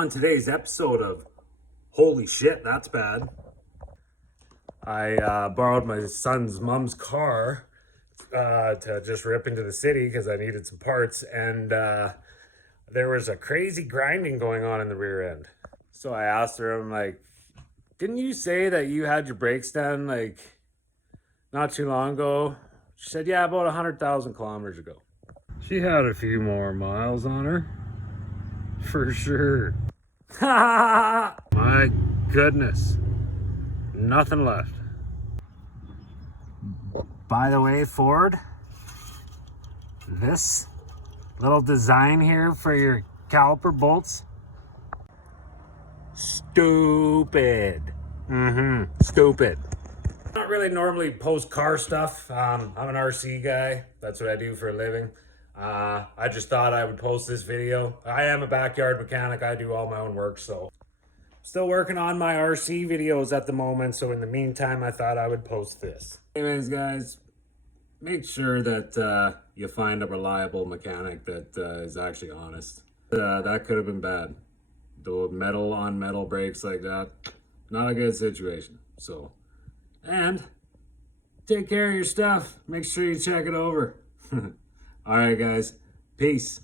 On today's episode of Holy Shit, That's Bad, I borrowed my son's mom's car to just rip into the city because I needed some parts, and there was a crazy grinding going on in the rear end. So I asked her, I'm like, didn't you say that you had your brakes done like not too long ago? She said, yeah, about 100,000 kilometers ago. She had a few more miles on her. For sure. My goodness. Nothing left. By the way, Ford, this little design here for your caliper bolts, stupid. Stupid. I don't really normally post car stuff. I'm an RC guy. That's what I do for a living. I just thought I would post this video. I am a backyard mechanic. I do all my own work, so still working on my RC videos at the moment. So in the meantime, I thought I would post this. Anyways, guys, make sure that you find a reliable mechanic that is actually honest. That could have been bad. The metal on metal brakes like that, not a good situation. So, and take care of your stuff. Make sure you check it over. All right, guys. Peace.